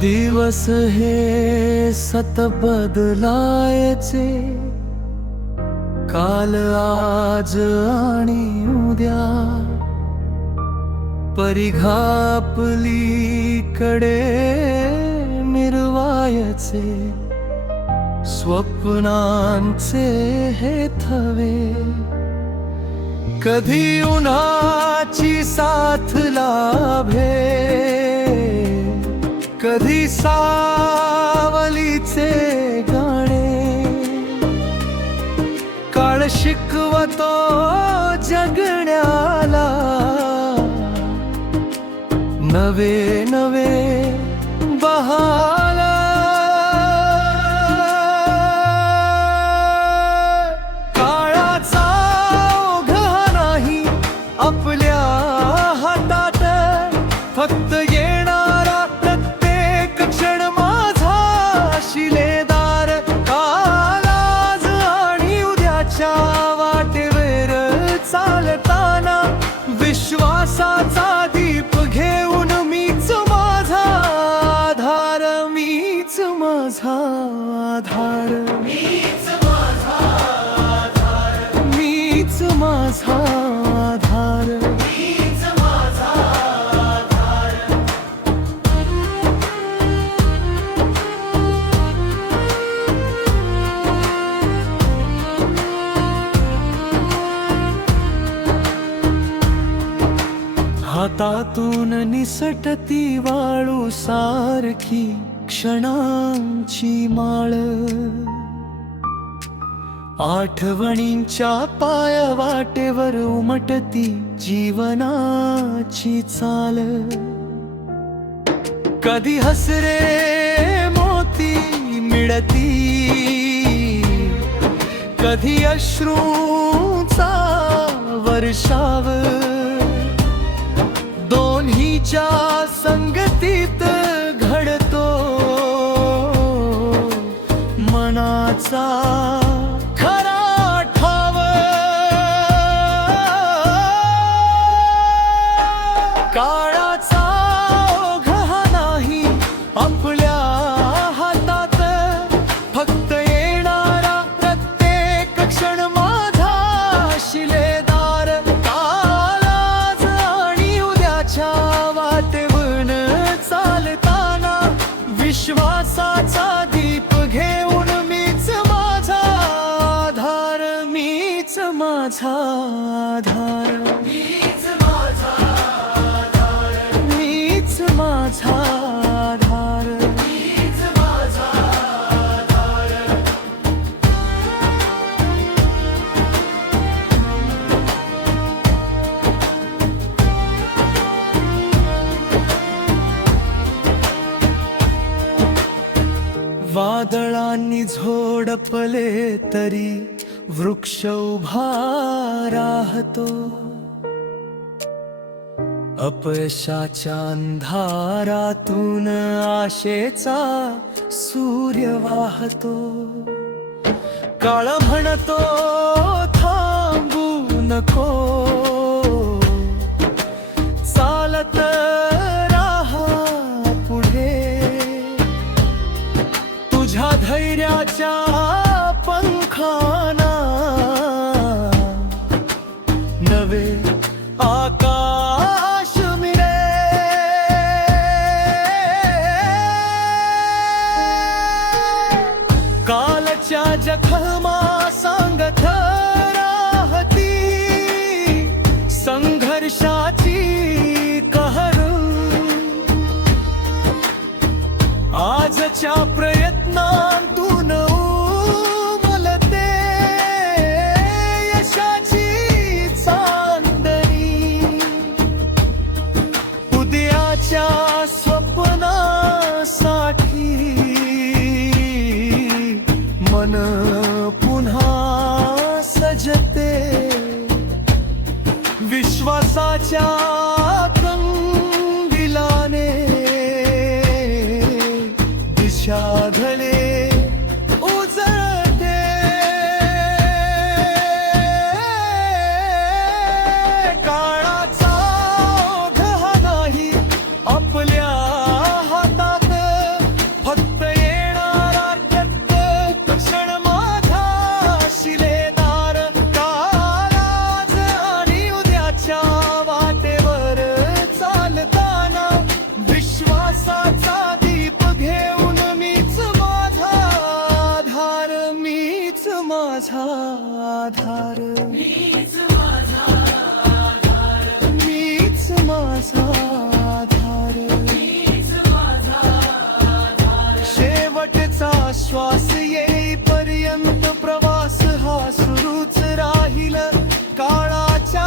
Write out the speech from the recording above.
दिवस हे सत बदलायचे, काल आज आणि उद्या परिघापलीकडे मिरवायचे, स्वप्नांचे हे थवे कधी उन्हाची साथ लाभे, कधी सावलीचे गाणे, काळ शिकवतो जगण्याला नवे नवे बहाला। काळाचा ओघ नाही आपल्या हातात, फक्त येणारा प्रत्येक क्षण माझा शिलेदार। काल आज आणि उद्याच्या वाटेवर चालताना विश्वासाचा दीप घेऊन मीच माझा आधार, मीच माझा आधार, मीच माझा आधार, मीच माझा आधार, मीच माझा आधार। हातातून निसटती वाळू सारखी क्षणांची माळ, आठवणींच्या पायवाटेवर उमटती जीवनाची चाल। कधी हसरे मोती मिळती, कधी अश्रूंचा वर्षाव, दोन्हीच्या संगतीत घडतो मनाचा खरा ठाव। काळाचा ओघ नाही आपल्या हातात, फक्त येणारा प्रत्येक क्षण माझा शिलेदार। काल आज आणि उद्याच्या वाटेवर चालताना विश्वासाचा दीप घेऊन मीच माझा आधार, मीच माझा आधार, मीच माझा आधार, मीच माझा आधार, मीच माझा आधार। वादळांनी झोडपले तरी वृक्ष उभा राहतो, अपयशाच्या अंधारातून आशेचा सूर्य वाहतो। काळ म्हणतो थांबू नको, चालत राहा पुढे, तुझ्या धैर्याच्या पंखाना नवे आकाश मिळे। कालच्या जखमा सांगत राहती, संघर्षाची कहर आजच्या प्रयत्नांतून उमलते यशाची चांदणी। उद्याच्या स्वप्नासाठी मन पुन्हा सजते, विश्वासाच्या कंदिलाने दिशाधले उजळते। काळाचा ओघ नाही आपल्या हातात, माझा आधार मीच माझा आधार शेवटचा श्वास येईपर्यंत प्रवास हा सुरूच राहील काळाच्या